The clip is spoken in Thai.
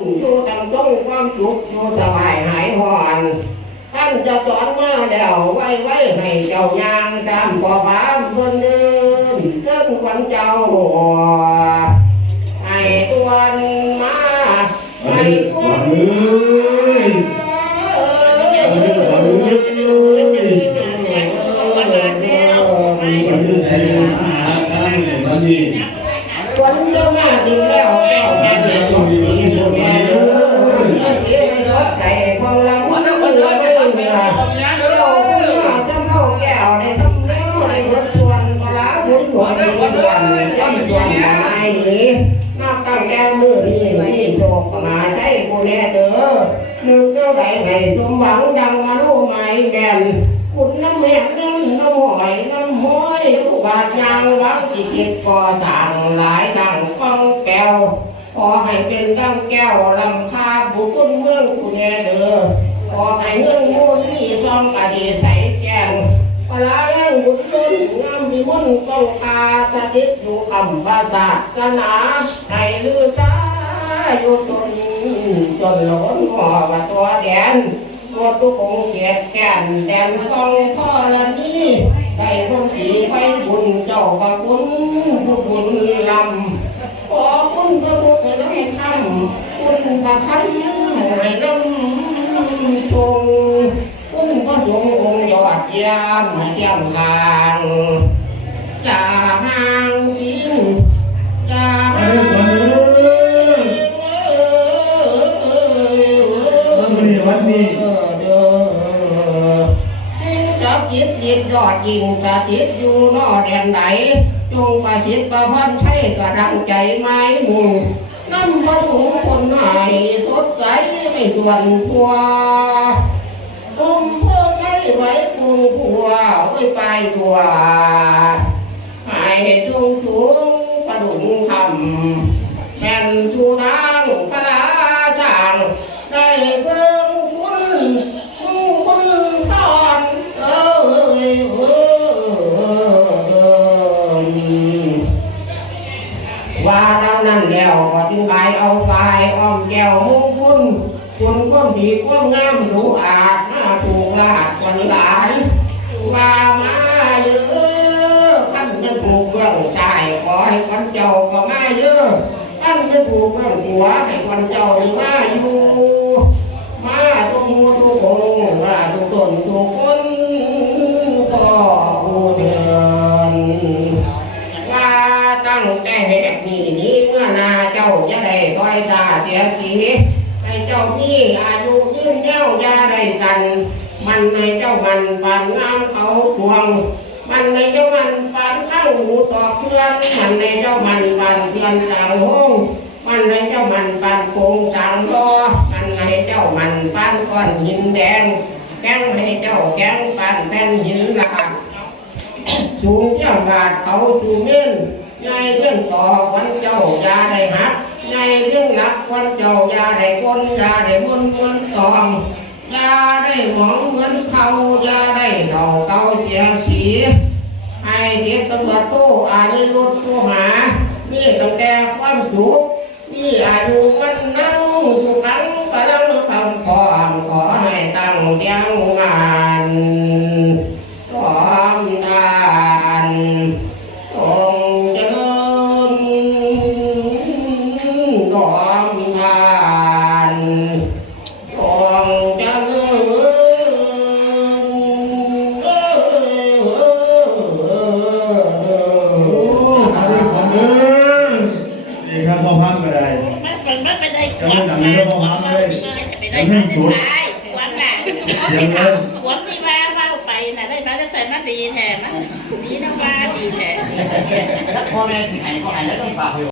อยู่ตำต้องความสุขอยู่สบายหายหอนท่านจะสอนมาแล้วไว้ไว้ให้เจ้ายางตามปอบามเพิ่นเดินเดินขวัญเจ้าให้ตวนมาให้ตวนมาฝนเยอะมากจริงแล้ว นี้ นับตั้งแต่มือนี้นี่โจกมาใช้กูแน่เด้อนึกเท่าไหร่ให้สมหวังดังมาลูกไม้แก่นคุณน้ำแม่น้ำน้ำหอยน้ำห้อยลูกบาดยางวังจิตจิตก่อต่างหลายดังก้องแก้วขอให้เป็นดังแก้วลำคาบุคคลเมืองกูแน่เด้อขอให้เงินมูลที่ซองกะดีใสแจ้ง ต์ต้องคาสถิตอยู่คำภาษาสนาให้ลือช้าอยู่จนจนหลนหอว่าตัวแดนตัวตุกงเกียรติแก่นแดนต้องพ่อละนี้ได้คนสีไปบุญเจ้ากับบุญผู้บุญลำขอคุณพระพุทธน้ำคำคุณพระคำให้น้ำทรงคุณก็ทรงองค์ยอดเยี่ยมเทียมทาง จะห่างยิงจะห่างสิ่งศักดิ์สิทธิ์ยิดยอดยิงสถิตอยู่นอแดนไหนจงประสิทธิ์ประพันธ์ใช้กระดังใจไม้หมู่น้ำพระถุงคนหายสดใสไม่ด่วนพัวกุมเพื่อใช้ไว้กุมผัวไว้ไปตัว ให้สูงสูงประดุงคำแม่นชูนางพระลาจางได้เบิ่งคุณคุณทอนเอ้ยเอ้ยว่าเรานั่นแล้วก็จึงไปเอาไฟอ้อมแก้วมุงคุณคุณก้นผีก้นงามดูอาจหน้าถูกลาดกันหลายว่ามาเยอะขันจะถูกเบื้องชายขอให้คน เจ้าก็มาเยอะขันจะถูกเบื้องหัวให้คนเจ้ามาอยู่มาทุกหมูทุกองค์ว่าทุกตนทุกคนก็ผู้เดินว่าตั้งแต่เหตุนี้นี้เมื่อนาเจ้าจะได้คอยสาเสียสีให้เจ้าพี่อายุยืนเย้าอย่าได้สันมันในเจ้ามันปานงามเขาพวง มันในเจ้ามันปานข้างหูตอกเพื่อนมันในเจ้ามันปานเพื่อนต่างห้องมันในเจ้ามันปานโคงสางรอมันในเจ้ามันปานก้อนหินแดงแก้งให้เจ้าแก้งปานแผ่นหินหลากสูงเที่ยงบาทเขาสูงเงินในเรื่องต่อวันเจ้ายาได้หักในเรื่องหลักวันเจ้ายาได้คนยาได้มนต์มนตอม ยาได้หมองเหมือนเขาอยาได้เดาเกาเสียสีให้เด็กตำรวจตู้อายุรุตู้หานี่ตั้งแต่ความสุขนี่อายุมันนั่งสุขังกำลังคำขอขอให้ตั้งเดียงงาน ด้มันเป็นมันเป็นไอ้ขวานมาขวานมาจะไปได้มาได้ใช้ขวานน่ะขวานที่ว่าว่าไปน่ะได้มาจะใส่มาดีแท้มันดีนะว่าดีแท้พ่อแม่ที่ไหนพ่อไหนแล้วต้องฝาก